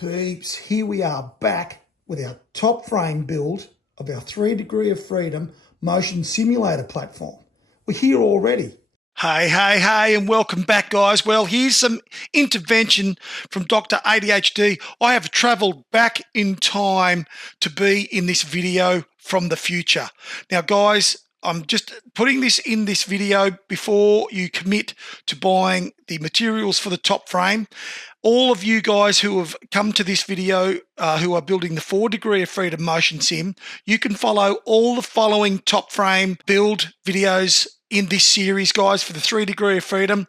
Peeps, here we are back with our top frame build of our 3 Degree of Freedom motion simulator platform. We're here already. Hey, and welcome back, guys. Well, here's some intervention from Dr. ADHD. I have traveled back in time to be in this video from the future. Now, guys, I'm just putting this in this video before you commit to buying the materials for the top frame. All of you guys who have come to this video who are building the 4 Degree of Freedom motion sim, you can follow all the following top frame build videos in this series, guys, for the 3 Degree of Freedom.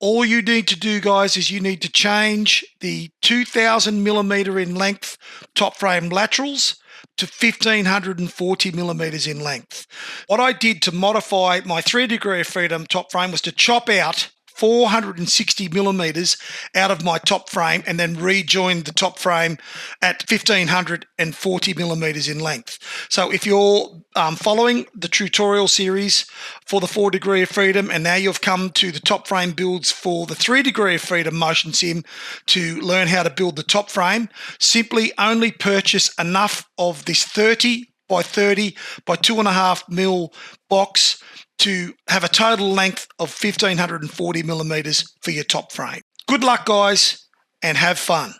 All you need to do, guys, is you need to change the 2000 millimeter in length top frame laterals to 1540 millimeters in length. What I did to modify my 3 Degree of Freedom top frame was to chop out 460 millimeters out of my top frame and then rejoin the top frame at 1540 millimeters in length. So if you're following the tutorial series for the 4 Degree of Freedom and now you've come to the top frame builds for the 3 Degree of Freedom motion sim to learn how to build the top frame, simply only purchase enough of this 30 by 30 by 2.5 mil box to have a total length of 1540 millimeters for your top frame. Good luck, guys, and have fun.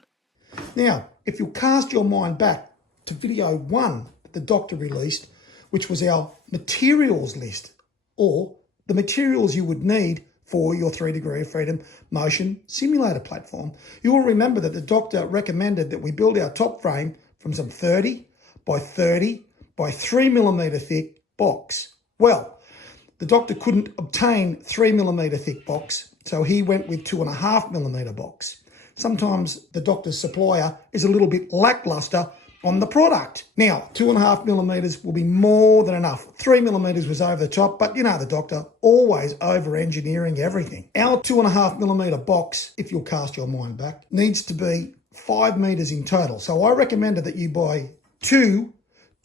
Now, if you'll cast your mind back to video 1 that the doctor released, which was our materials list, or the materials you would need for your 3 Degree of Freedom motion simulator platform, you will remember that the doctor recommended that we build our top frame from some 30 by 30 by 3 millimeter thick box. Well, the doctor couldn't obtain 3 millimeter thick box, so he went with 2.5 millimeter box. Sometimes the doctor's supplier is a little bit lackluster on the product. Now, 2.5 millimeters will be more than enough. 3 millimeters was over the top, but you know the doctor, always over-engineering everything. Our 2.5 millimeter box, if you'll cast your mind back, needs to be 5 meters in total. So I recommended that you buy 2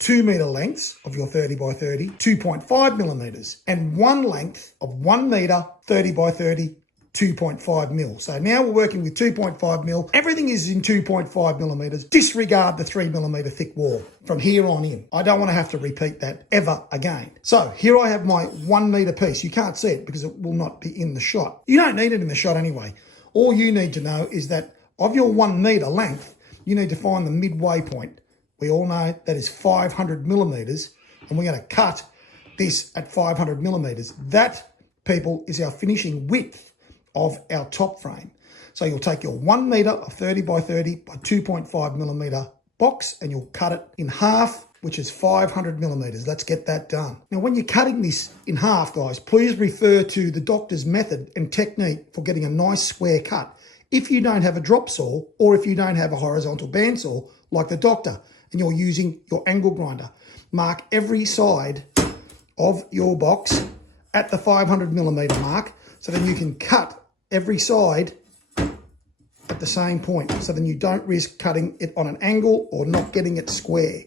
meter lengths of your 30 by 30, 2.5 millimeters, and one length of 1 meter, 30 by 30, 2.5 mil. So now we're working with 2.5 mil. Everything is in 2.5 millimeters. Disregard the 3 millimeter thick wall from here on in. I don't want to have to repeat that ever again. So here I have my 1 meter piece. You can't see it because it will not be in the shot. You don't need it in the shot anyway. All you need to know is that of your 1 meter length, you need to find the midway point. We all know that is 500 millimeters, and we're going to cut this at 500 millimeters. That, people, is our finishing width of our top frame. So you'll take your 1 meter of 30 by 30 by 2.5 millimeter box and you'll cut it in half, which is 500 millimeters. Let's get that done. Now, when you're cutting this in half, guys, please refer to the doctor's method and technique for getting a nice square cut. If you don't have a drop saw, or if you don't have a horizontal bandsaw like the doctor, and you're using your angle grinder, mark every side of your box at the 500 millimeter mark, so then you can cut every side at the same point, so then you don't risk cutting it on an angle or not getting it square.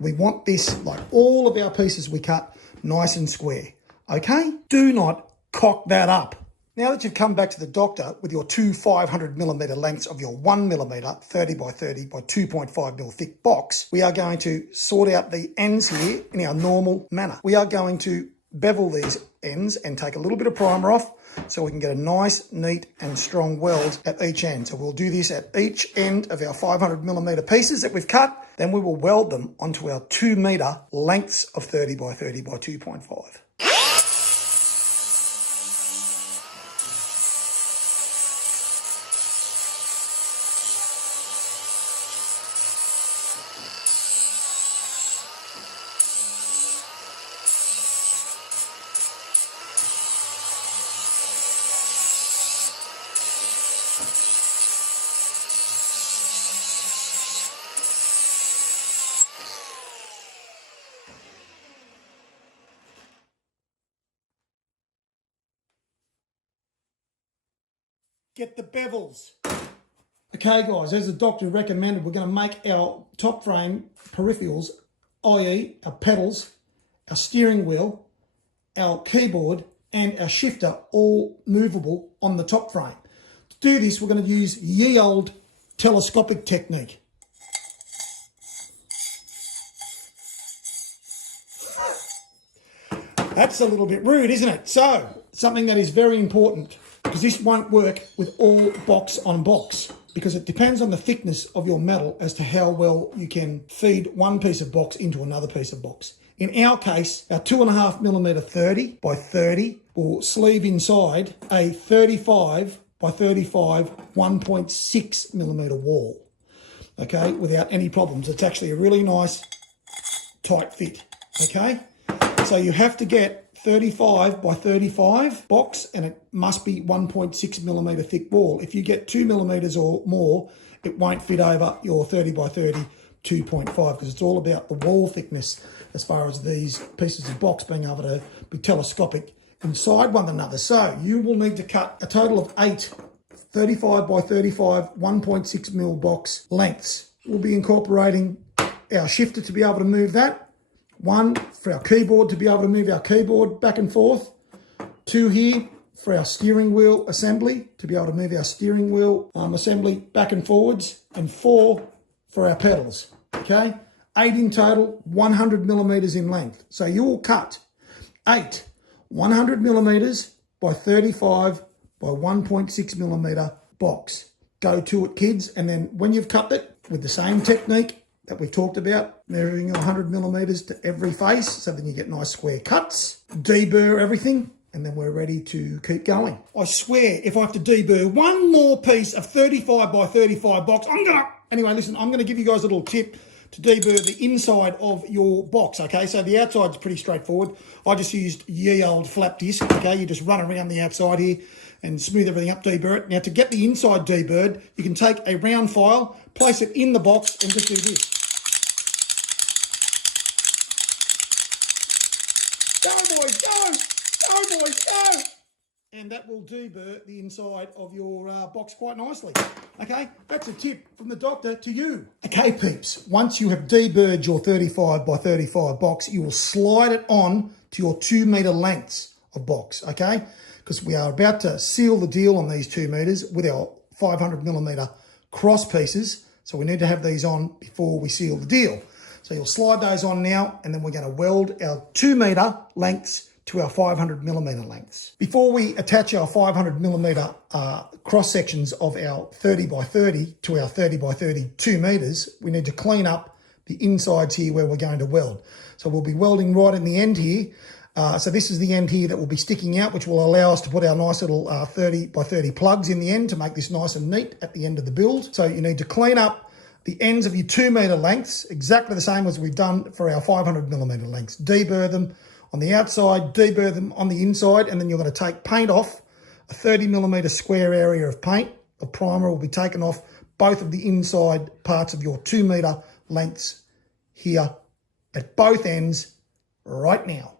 We want this, like all of our pieces we cut, nice and square, okay? Do not cock that up. Now that you've come back to the doctor with your 2 500 millimeter lengths of your 1 millimeter 30 by 30 by 2.5 mil thick box, we are going to sort out the ends here in our normal manner. We are going to bevel these ends and take a little bit of primer off so we can get a nice, neat and strong weld at each end. So we'll do this at each end of our 500 millimeter pieces that we've cut. Then we will weld them onto our 2 meter lengths of 30 by 30 by 2.5. Get the bevels. Okay, guys, as the doctor recommended, we're going to make our top frame peripherals, i.e. our pedals, our steering wheel, our keyboard, and our shifter all movable on the top frame. To do this, we're going to use ye old telescopic technique. That's a little bit rude, isn't it? So, something that is very important, because this won't work with all box on box, because it depends on the thickness of your metal as to how well you can feed one piece of box into another piece of box. In our case, our 2.5mm 30 by 30 will sleeve inside a 35 by 35 1.6mm wall, okay, without any problems. It's actually a really nice tight fit, okay? So you have to get 35 by 35 box, and it must be 1.6mm thick wall. If you get 2mm or more, it won't fit over your 30 by 30 2.5, because it's all about the wall thickness as far as these pieces of box being able to be telescopic inside one another. So you will need to cut a total of 8 35 by 35 1.6mm box lengths. We'll be incorporating our shifter to be able to move that. 1 for our keyboard to be able to move our keyboard back and forth. 2 here for our steering wheel assembly to be able to move our steering wheel assembly back and forwards. And 4 for our pedals, okay? 8 in total, 100mm in length. So you will cut 8 100mm by 35 by 1.6mm box. Go to it, kids, and then when you've cut it with the same technique that we've talked about, measuring your 100mm to every face, so then you get nice square cuts, deburr everything, and then we're ready to keep going. I swear, if I have to deburr one more piece of 35 by 35 box, anyway, listen, I'm gonna give you guys a little tip to deburr the inside of your box, okay? So the outside's pretty straightforward. I just used ye old flap disc, okay? You just run around the outside here and smooth everything up, deburr it. Now, to get the inside deburred, you can take a round file, place it in the box, and just do this. Go, boys, go! Go, boys, go! And that will deburr the inside of your box quite nicely. Okay, that's a tip from the doctor to you. Okay, peeps, once you have deburred your 35 by 35 box, you will slide it on to your 2 meter lengths of box, okay? Because we are about to seal the deal on these 2 meters with our 500mm cross pieces. So we need to have these on before we seal the deal. So you'll slide those on now, and then we're going to weld our 2 meter lengths to our 500mm lengths. Before we attach our 500mm cross sections of our 30 by 30 to our 30 by 30 2 meters, we need to clean up the insides here where we're going to weld. So we'll be welding right in the end here. So this is the end here that will be sticking out, which will allow us to put our nice little 30 by 30 plugs in the end to make this nice and neat at the end of the build. So you need to clean up the ends of your 2 meter lengths, exactly the same as we've done for our 500mm lengths. Deburr them on the outside, deburr them on the inside, and then you're going to take paint off. A 30mm square area of paint, of primer, will be taken off both of the inside parts of your 2 meter lengths here at both ends right now.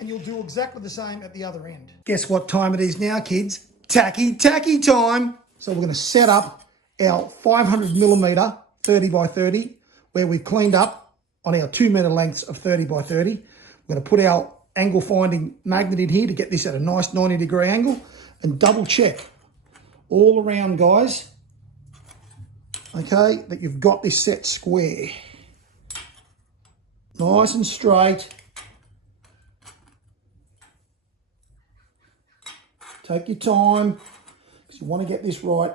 And you'll do exactly the same at the other end. Guess what time it is now, kids? Tacky time. So we're going to set up our 500mm 30 by 30, where we've cleaned up on our 2 meter lengths of 30 by 30. We're going to put our angle finding magnet in here to get this at a nice 90-degree angle, and double check all around, guys, okay, that you've got this set square. Nice and straight. Take your time, because you want to get this right.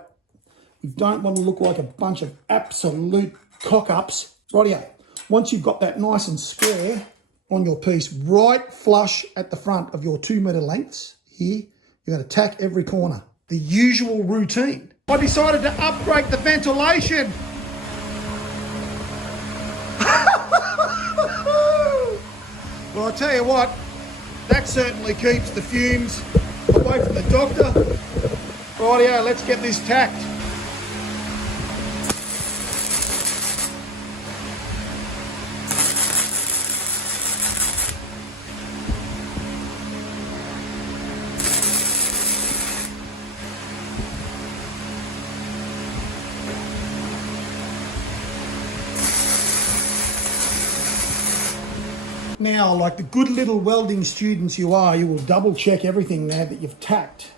You don't want to look like a bunch of absolute cock-ups. Rightio. Once you've got that nice and square on your piece, right flush at the front of your 2 meter lengths here, you're going to tack every corner. The usual routine. I decided to upgrade the ventilation. Well, I tell you what, that certainly keeps the fumes away from the doctor. Rightio, let's get this tacked. Now, like the good little welding students you are, you will double check everything now that you've tacked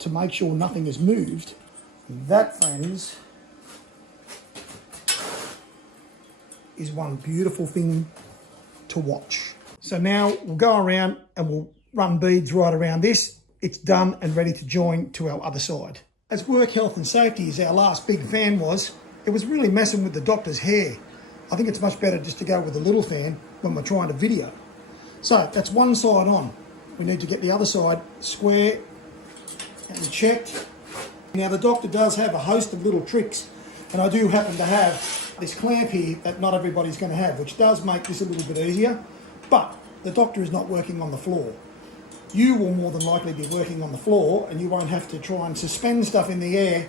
to make sure nothing has moved. That, friends, is one beautiful thing to watch. So now we'll go around and we'll run beads right around this. It's done and ready to join to our other side. As work health and safety is our last big fan was, it was really messing with the doctor's hair. I think it's much better just to go with a little fan when we're trying to video. So that's one side on. We need to get the other side square and checked. Now the doctor does have a host of little tricks, and I do happen to have this clamp here that not everybody's going to have, which does make this a little bit easier, but the doctor is not working on the floor. You will more than likely be working on the floor, and you won't have to try and suspend stuff in the air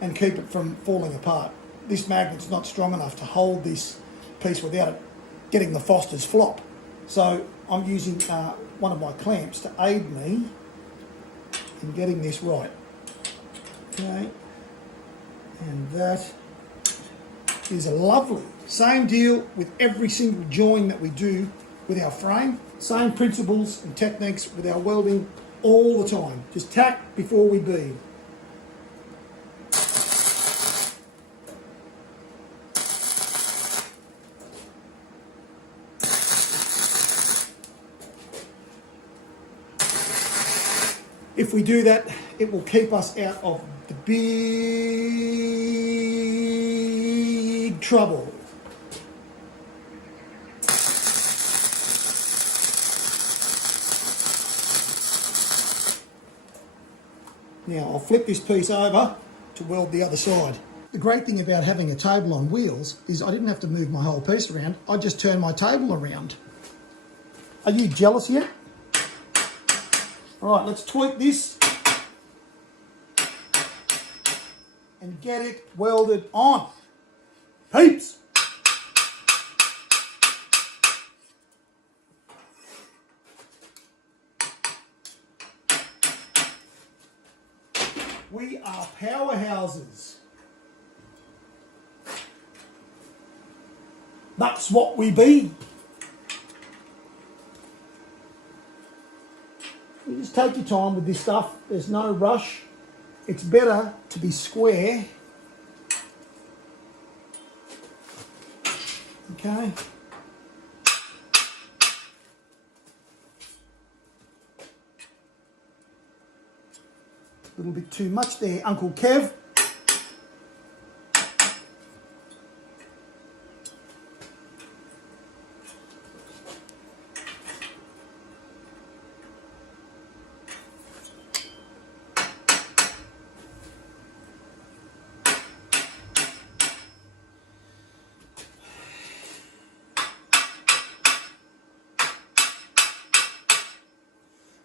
and keep it from falling apart. This magnet's not strong enough to hold this piece without it getting the Foster's flop. So I'm using one of my clamps to aid me in getting this right. Okay, and that is lovely. Same deal with every single join that we do with our frame. Same principles and techniques with our welding all the time. Just tack before we bead. If we do that, it will keep us out of the big trouble. Now I'll flip this piece over to weld the other side. The great thing about having a table on wheels is I didn't have to move my whole piece around. I just turned my table around. Are you jealous yet? All right, let's tweak this and get it welded on. Peeps! We are powerhouses. That's what we be. You just take your time with this stuff. There's no rush. It's better to be square. Okay. A little bit too much there, Uncle Kev.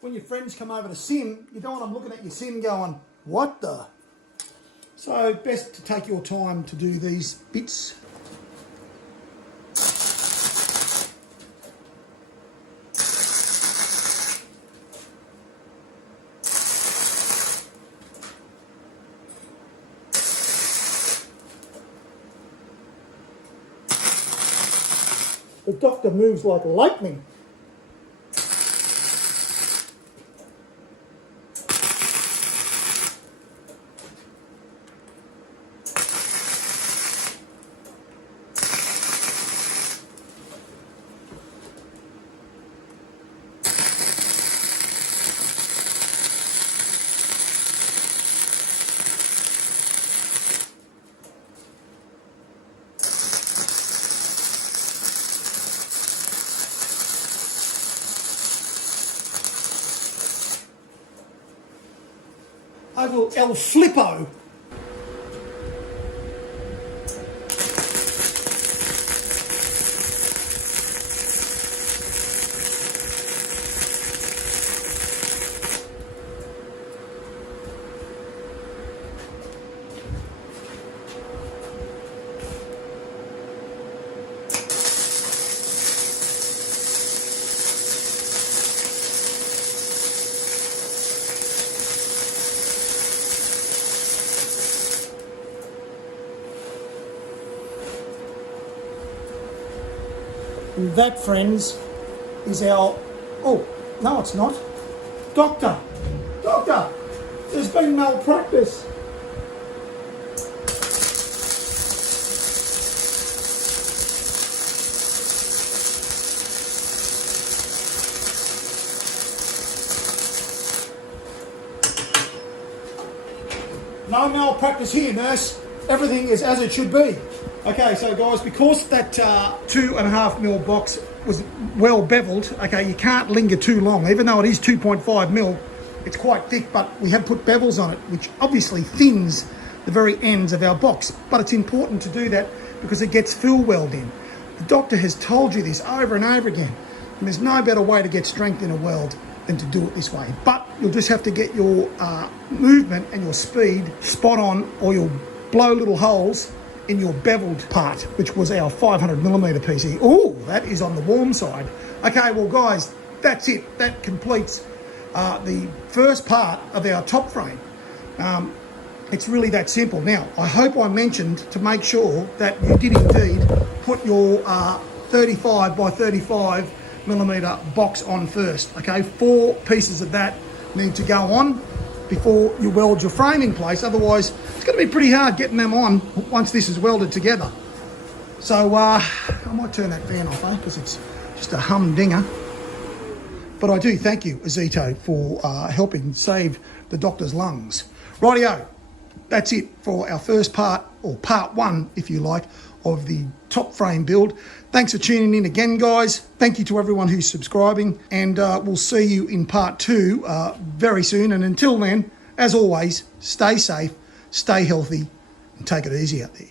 When your friends come over to sim, you don't want them looking at your sim going, what the? So best to take your time to do these bits. The doctor moves like lightning. Over El Flippo. And that, friends, is our, oh, no it's not. Doctor, there's been malpractice. No malpractice here, nurse. Everything is as it should be. Okay, so guys, because that 2.5mm box was well beveled, okay, you can't linger too long. Even though it is 2.5mm, it's quite thick, but we have put bevels on it, which obviously thins the very ends of our box. But it's important to do that because it gets fill weld in. The doctor has told you this over and over again, and there's no better way to get strength in a weld than to do it this way. But you'll just have to get your movement and your speed spot on, or you'll blow little holes in your beveled part, which was our 500mm PC. Oh, that is on the warm side. Okay, well guys, that's it. That completes the first part of our top frame. It's really that simple. Now, I hope I mentioned to make sure that you did indeed put your 35 by 35mm box on first. Okay, 4 pieces of that need to go on before you weld your frame in place. Otherwise, it's going to be pretty hard getting them on once this is welded together. So I might turn that fan off, because it's just a humdinger. But I do thank you, Azito, for helping save the doctor's lungs. Rightio, that's it for our first part, or part 1, if you like, of the top frame build. Thanks for tuning in again, guys. Thank you to everyone who's subscribing, and we'll see you in part 2 very soon. And until then, as always, stay safe, stay healthy, and take it easy out there.